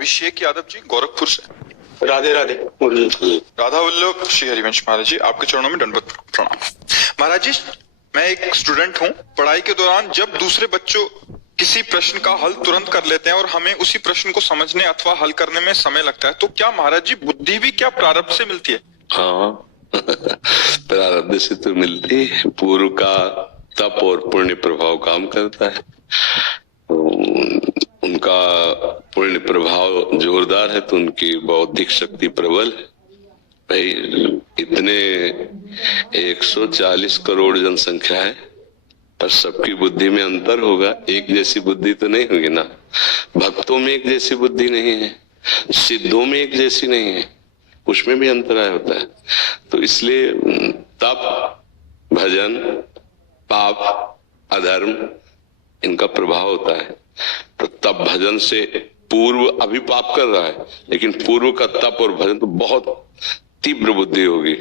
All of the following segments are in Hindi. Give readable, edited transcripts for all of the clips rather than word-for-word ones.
अभिषेक यादव जी गोरखपुर से। राधे राधे। राधा वल्लभ श्री हरिवंश महाराज जी, आपके चरणों में दंडवत प्रणाम। महाराज जी, मैं एक स्टूडेंट हूँ। पढ़ाई के दौरान जब दूसरे बच्चों किसी प्रश्न का हल तुरंत कर लेते हैं और हमें उसी प्रश्न को समझने अथवा हल करने में समय लगता है, तो क्या महाराज जी बुद्धि भी क्या प्रारब्ध से मिलती है? हाँ प्रारब्ध से तो मिलती है। पूर्व का तप और पुण्य प्रभाव काम करता है। उनका पुण्य प्रभाव जोरदार है तो उनकी बौद्धिक शक्ति प्रबल है। भाई इतने 140 करोड़ जनसंख्या है, पर सबकी बुद्धि में अंतर होगा। एक जैसी बुद्धि तो नहीं होगी ना। भक्तों में एक जैसी बुद्धि नहीं है, सिद्धों में एक जैसी नहीं है, उसमें भी अंतराय होता है। तो इसलिए तप, भजन, पाप, अधर्म, इनका प्रभाव होता है। तो तप भजन से पूर्व अभी पाप कर रहा है, लेकिन पूर्व का तप और भजन तो बहुत तीव्र बुद्धि होगी।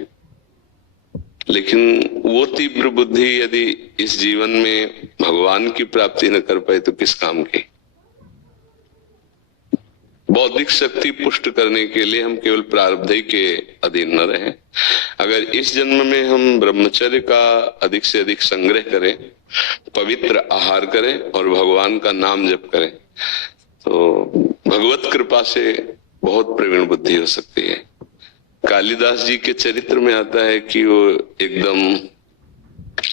लेकिन वो तीव्र बुद्धि यदि इस जीवन में भगवान की प्राप्ति न कर पाए तो किस काम की। बौद्धिक शक्ति पुष्ट करने के लिए हम केवल प्रारब्ध के अधीन न रहें। अगर इस जन्म में हम ब्रह्मचर्य का अधिक से अधिक संग्रह करें, पवित्र आहार करें और भगवान का नाम जप करें, तो भगवत कृपा से बहुत प्रवीण बुद्धि हो सकती है। कालिदास जी के चरित्र में आता है कि वो एकदम,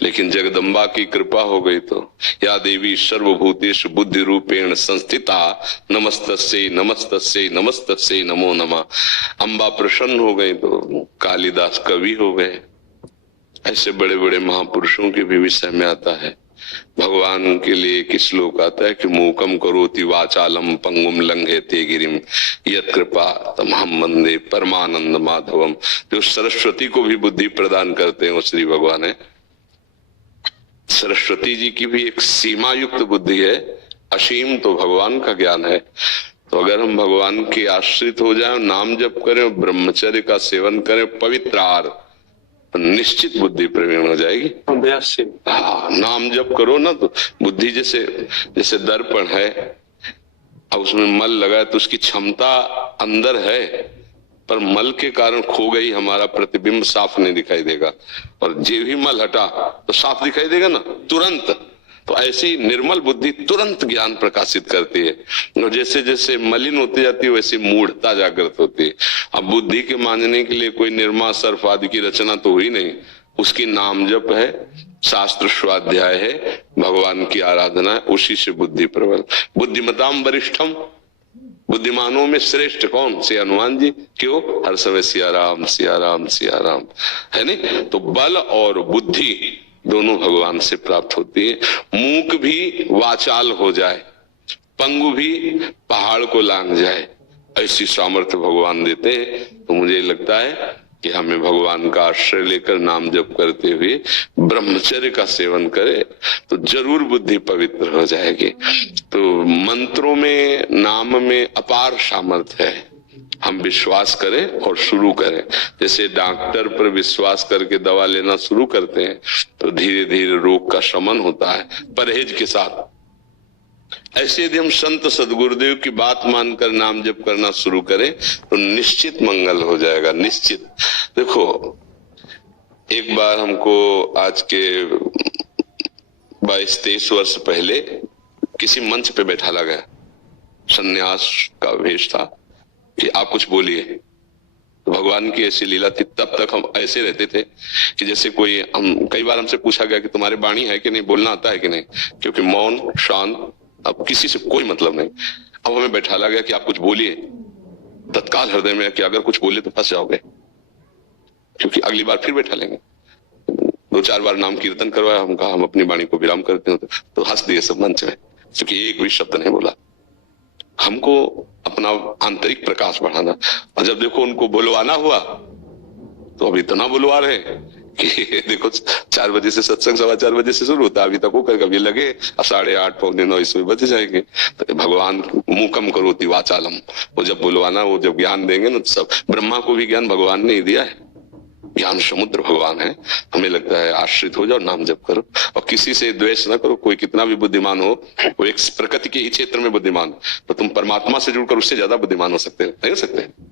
लेकिन जगदम्बा की कृपा हो गई तो या देवी सर्वभूतेषु बुद्धि रूपेण संस्थिता नमस्तस्यै नमस्तस्यै नमस्तस्यै नमो नमः। अम्बा प्रसन्न हो गई तो कालिदास कवि हो गए। ऐसे बड़े बड़े महापुरुषों के भी विषय में आता है। भगवान के लिए एक श्लोक आता है कि मूकम करोति वाचालम पंगुम लंघयते गिरिम यत् कृपा तमहं वंदे परमानंद माधवम। जो सरस्वती को भी बुद्धि प्रदान करते हैं वो श्री भगवान है। सरस्वती जी की भी एक सीमा युक्त बुद्धि है, असीम तो भगवान का ज्ञान है। तो अगर हम भगवान के आश्रित हो जाएं, नाम जप करें, ब्रह्मचर्य का सेवन करें, पवित्र आहार, निश्चित बुद्धि प्रवीण हो जाएगी। हाँ, नाम जप करो ना तो बुद्धि जैसे जैसे दर्पण है, अब उसमें मल लगा है तो उसकी क्षमता अंदर है, पर मल के कारण खो गई, हमारा प्रतिबिंब साफ नहीं दिखाई देगा। और जे भी मल हटा तो साफ दिखाई देगा ना तुरंत। तो ऐसी निर्मल बुद्धि तुरंत ज्ञान प्रकाशित करती है। और जैसे जैसे मलिन होती जाती है वैसे मूढ़ता जागृत होती है। अब बुद्धि के मांझने के लिए कोई निर्मा सर्फ आदि की रचना तो हुई नहीं, उसकी नाम जप है, शास्त्र स्वाध्याय है, भगवान की आराधना है, उसी से बुद्धि प्रबल। बुद्धिमताम वरिष्ठम, बुद्धिमानों में श्रेष्ठ कौन? से हनुमान जी। क्यों? हर समय सिया राम सिया राम सिया राम है नहीं। तो बल और बुद्धि दोनों भगवान से प्राप्त होती है। मूक भी वाचाल हो जाए, पंगु भी पहाड़ को लांघ जाए, ऐसी सामर्थ्य भगवान देते हैं। तो मुझे लगता है कि हमें भगवान का आश्रय लेकर नाम जप करते हुए ब्रह्मचर्य का सेवन करें तो जरूर बुद्धि पवित्र हो जाएगी। तो मंत्रों में, नाम में अपार सामर्थ्य है। हम विश्वास करें और शुरू करें। जैसे डॉक्टर पर विश्वास करके दवा लेना शुरू करते हैं तो धीरे धीरे रोग का शमन होता है परहेज के साथ। ऐसे यदि हम संत सदगुरुदेव की बात मानकर नाम जप करना शुरू करें तो निश्चित मंगल हो जाएगा, निश्चित। देखो, एक बार हमको आज के 22-23 वर्ष पहले किसी मंच पे बैठा लगा, सन्यास का वेश था कि आप कुछ बोलिए। तो भगवान की ऐसी लीला थी। तब तक हम ऐसे रहते थे कि जैसे कोई, हम कई बार हमसे पूछा गया कि तुम्हारे वाणी है कि नहीं, बोलना आता है कि नहीं, क्योंकि मौन शांत, अब किसी से कोई मतलब नहीं। अब हमें बैठाला गया कि आप कुछ बोलिए। तत्काल हृदय में कि अगर कुछ बोले तो फंस जाओगे, क्योंकि अगली बार फिर बैठा लेंगे। 2-4 बार नाम कीर्तन करवाया, हम कहा हम अपनी वाणी को विराम करते हैं, तो हंस दिए सब मंच में, क्योंकि एक भी शब्द नहीं बोला। हमको अपना आंतरिक प्रकाश बढ़ाना। और जब देखो उनको बुलवाना हुआ तो अब इतना बुलवा रहे कि देखो 4 बजे से सत्संग 4:15 बजे से शुरू होता है, अभी तक होकर कभी लगे 8:30 पौने 9 बज जाएंगे। तो भगवान मूकम करोति वाचालम, वो जब बुलवाना, वो जब ज्ञान देंगे ना, तो सब, ब्रह्मा को भी ज्ञान भगवान ने ही दिया है। ज्ञान समुद्र भगवान है। हमें लगता है आश्रित हो जाओ, नाम जप करो और किसी से द्वेष ना करो। कोई कितना भी बुद्धिमान हो, वो एक प्रकृति के ही क्षेत्र में बुद्धिमान, तो तुम परमात्मा से जुड़कर उससे ज्यादा बुद्धिमान हो सकते हैं, नहीं हो सकते?